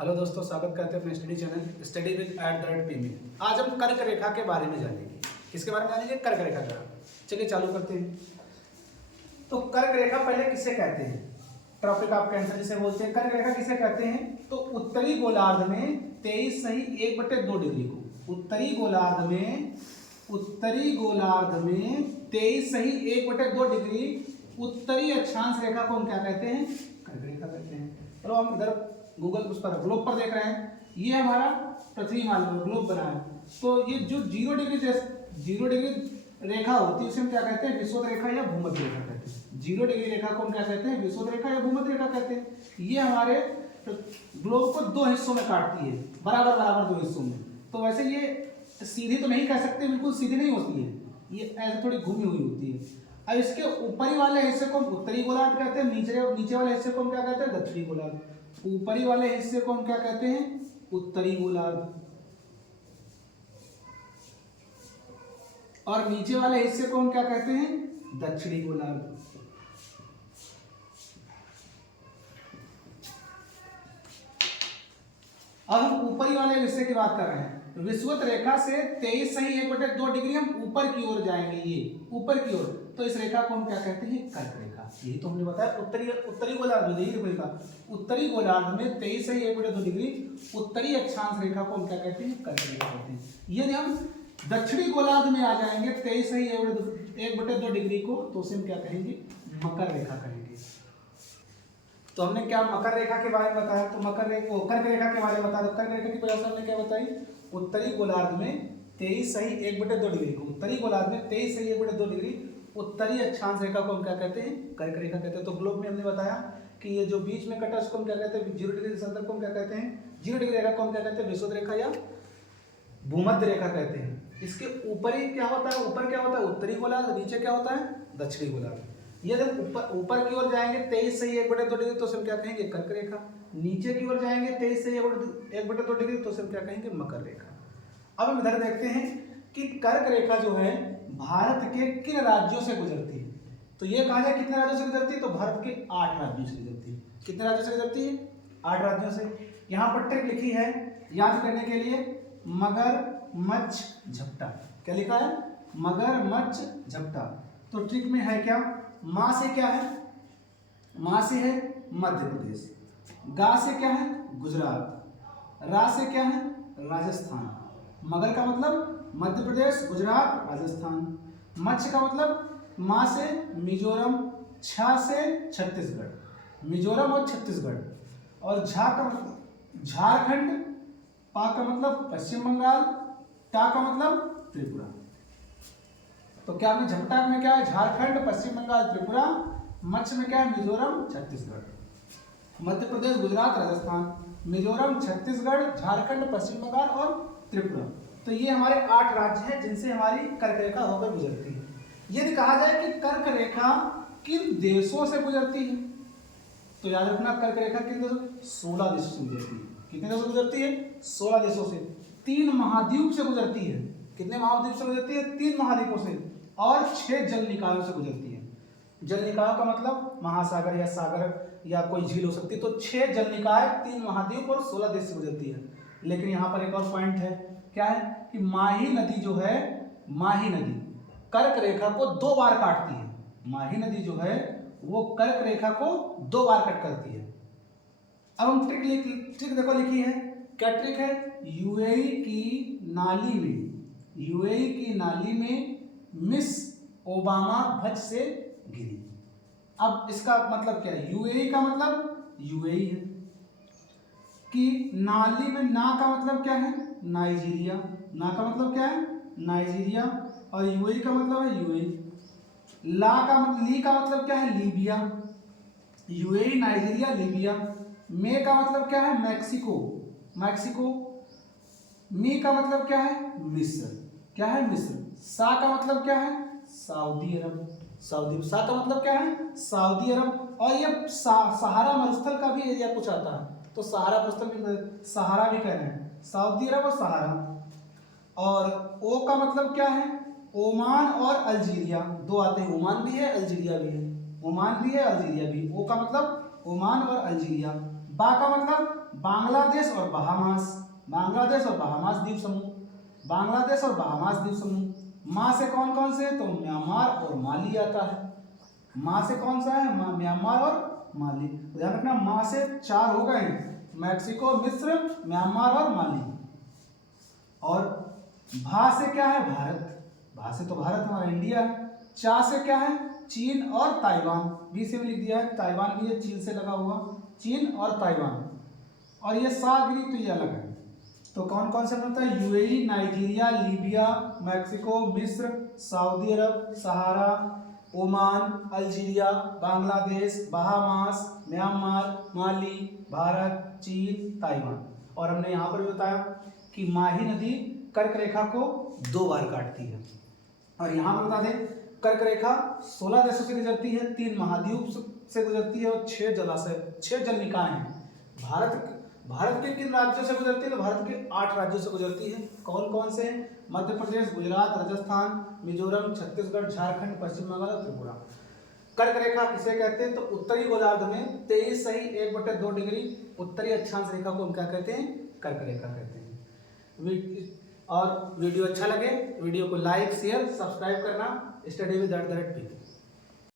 Hello दोस्तों, स्वागत करते हैं अपने study channel study with @p में। आज हम कर्क रेखा के बारे में जानेंगे। किसके बारे में जानेंगे? कर्क रेखा का। चलिए चालू करते हैं। तो कर्क रेखा पहले किसे कहते हैं? ट्रॉपिक ऑफ कैंसर जिसे बोलते हैं। कर्क रेखा किसे कहते हैं? तो उत्तरी गोलार्ध में 23 सही 1/2 डिग्री को, उत्तरी गोलार्ध में 23 सही 1/2 डिग्री उत्तरी अक्षांश रेखा को हम क्या कहते हैं? कर्क रेखा कहते हैं। चलो हम इधर गूगल उस पर ग्लोब पर देख रहे हैं। ये हमारा पृथ्वी मान लो ग्लोब बना है। तो ये जो 0 डिग्री रेखा होती है उसे हम क्या कहते हैं? विषुवत रेखा या भूमध्य रेखा कहते हैं। 0 डिग्री रेखा को हम क्या कहते हैं? विषुवत रेखा या भूमध्य रेखा कहते हैं। ये हमारे ग्लोब को 2 हिस्सों में काटती है, बराबर बराबर 2 हिस्सों में। तो वैसे ये सीधी तो नहीं कह सकते, बिल्कुल सीधी नहीं होती है, ये ऐसे थोड़ी घूमी हुई होती है। अब इसके ऊपरी वाले हिस्से को हम उत्तरी गोलार्ध कहते हैं, नीचे वाले हिस्से को हम क्या कहते हैं? दक्षिणी गोलार्ध। ऊपरी वाले हिस्से को हम क्या कहते हैं? उत्तरी गोलार्ध, और नीचे वाले हिस्से को हम क्या कहते हैं? दक्षिणी गोलार्ध। अब हम ऊपरी वाले हिस्से की बात कर रहे हैं। विषुवत रेखा से 23 सही 1/2 डिग्री हम ऊपर की ओर जाएंगे, ये ऊपर की ओर। तो इस रेखा को हम क्या कहते हैं? कर्क रेखा। यही तो हमने बताया। उत्तरी गोलार्ध में, यही रेखा उत्तरी गोलार्ध में 23 सही 1/2 डिग्री उत्तरी अक्षांश रेखा को हम क्या कहते हैं? कर्क रेखा कहते हैं। यदि हम दक्षिणी गोलार्ध में आ जाएंगे 23 सही 1/2 डिग्री को, तो उसे हम क्या कहेंगे? मकर रेखा कहेंगे। तो हमने क्या मकर रेखा के बारे में बताया? तो कर्क रेखा के बारे में बताया। तो कर्क रेखा की परिभाषा हमने क्या बताई? उत्तरी गोलार्ध में 23 सही 1/2 डिग्री को, उत्तरी गोलार्ध में 23 सही 1/2 डिग्री उत्तरी अक्षांश रेखा को हम क्या कहते हैं? कर्क रेखा कहते हैं। तो ग्लोब में हमने बताया कि ये जो बीच में कटा उसको हम क्या कहते हैं? 0 डिग्री देशांतर को हम क्या कहते हैं? 0 डिग्री रेखा को हम क्या कहते हैं? विषुवत रेखा या भूमध्य रेखा कहते हैं। इसके ऊपरी क्या होता है? ऊपर क्या होता है? उत्तरी गोलार्ध। नीचे क्या होता है? दक्षिणी गोलार्ध। ये जब ऊपर की ओर जाएंगे 23 सही 1/2 डिग्री, तो हम क्या कहेंगे? कर्क रेखा। नीचे की ओर जाएंगे 23 सही 1/2 डिग्री, तो हम क्या कहेंगे? मकर रेखा। अब हम इधर देखते हैं कि कर्क रेखा जो है भारत के किन राज्यों से गुजरती है। तो ये कहा जाए कितने राज्यों से गुजरती है? तो भारत के 8 राज्यों से गुजरती है। कितने राज्यों से गुजरती है? 8 राज्यों से। यहाँ पर ट्रिक लिखी है याद करने के लिए, मगर मच्छ झपटा। क्या लिखा है? मगर मच्छ झपटा। तो ट्रिक में है क्या? माँ से क्या है? माँ से है मध्य प्रदेश। गा से क्या है? गुजरात। रा से क्या है? राजस्थान। मगर का मतलब मध्य प्रदेश, गुजरात, राजस्थान। मच्छ का मतलब माँ से मिजोरम, छा से छत्तीसगढ़, मिजोरम और छत्तीसगढ़। और झा का मतलब झारखंड, पा का मतलब पश्चिम बंगाल, टा का मतलब त्रिपुरा। तो क्या में झपटा में क्या है? झारखंड, पश्चिम बंगाल, त्रिपुरा। मच्छ में क्या है? मिजोरम, छत्तीसगढ़। मध्य प्रदेश, गुजरात, राजस्थान, मिजोरम, छत्तीसगढ़, झारखंड, पश्चिम बंगाल और त्रिपुरा। तो ये हमारे 8 राज्य हैं जिनसे हमारी कर्क रेखा होकर गुजरती है। यदि कहा जाए कि कर्क रेखा किन देशों से गुजरती है, तो याद रखना कर्क रेखा किन देशों? 16 देशों से गुजरती है। कितने देशों से गुजरती है? 16 देशों से। 3 महाद्वीप से गुजरती है। कितने महाद्वीप से गुजरती है? 3 महाद्वीपों से। और 6 जल निकायों से गुजरती है। जल निकायों का मतलब महासागर या सागर या कोई झील हो सकती है। तो 6 जल निकाय, 3 महाद्वीप और 16 देश से गुजरती है। लेकिन यहाँ पर एक और पॉइंट है, क्या है? कि माही नदी जो है, माही नदी कर्क रेखा को 2 बार काटती है। माही नदी जो है वो कर्क रेखा को 2 बार कट करती है। अब हम ट्रिक देखो लिखी है। क्या ट्रिक है? यूएई की नाली में मिस ओबामा भज से गिरी। अब इसका मतलब क्या है? यूएई का मतलब यूएई है, कि नाली में ना का मतलब क्या है? नाइजीरिया। ना का मतलब क्या है? नाइजीरिया। और यूएई का मतलब है यूएई। ली का मतलब क्या है? लीबिया। UAE, Nigeria, Libya. मे का मतलब क्या है? मैक्सिको। मी का मतलब क्या है? मिस्र। क्या है? मिस्र। सा का मतलब क्या है? सऊदी अरब। सा का मतलब क्या है? सऊदी अरब। और ये सहारा मरुस्थल का भी एरिया कुछ आता है, तो सहारा मरुस्थल भी, सहारा भी कह रहे हैं, सऊदी अरब और सहारा। और ओ का मतलब क्या है? ओमान और अल्जीरिया। 2 आते हैं, ओमान भी है, अल्जीरिया भी है। ओमान भी है, अल्जीरिया भी। ओ का मतलब ओमान और अल्जीरिया। बा का मतलब बांग्लादेश और बहामास, बांग्लादेश और बहामास द्वीप समूह, बांग्लादेश और बहामास द्वीप समूह। माँ से कौन कौन से? तो म्यांमार और माली आता है। माँ से कौन सा है? म्यांमार और माली। ध्यान रखना, माँ से 4 हो गए, मैक्सिको, मिस्र, म्यांमार और माली। और भा से क्या है? भारत, भा से तो भारत हमारा इंडिया है। चा से क्या है? चीन और ताइवान, बी से भी लिख दिया है, ताइवान भी है चीन से लगा हुआ, चीन और ताइवान। और ये सागरी तो ये अलग है। तो कौन कौन से बनता है? यूएई, नाइजीरिया, लीबिया, मैक्सिको, मिस्र, सऊदी अरब, Sahara, Oman, Algeria, Bangladesh, Bahamas, Myanmar, Mali, Bharat, चीन, ताइवान। और हमने यहाँ पर बताया कि माही नदी कर्क रेखा को 2 बार काटती है। और यहाँ पर बता दें, कर्क रेखा 16 देशों से गुजरती है, 3 महाद्वीप से गुजरती है और 6 जलाशय, 6 जल निकाय हैं। भारत के किन राज्यों से गुजरती है? तो भारत के 8 राज्यों से गुजरती है। कौन कौन से? मध्य प्रदेश, गुजरात, राजस्थान, मिजोरम, छत्तीसगढ़, झारखंड, पश्चिम बंगाल और त्रिपुरा। कर्क रेखा किसे कहते हैं? तो उत्तरी गोलार्ध में 23 सही 1/2 डिग्री उत्तरी अक्षांश रेखा को हम क्या कहते हैं? कर्क रेखा कहते हैं। और वीडियो अच्छा लगे, वीडियो को लाइक, शेयर, सब्सक्राइब करना। Study with @pk।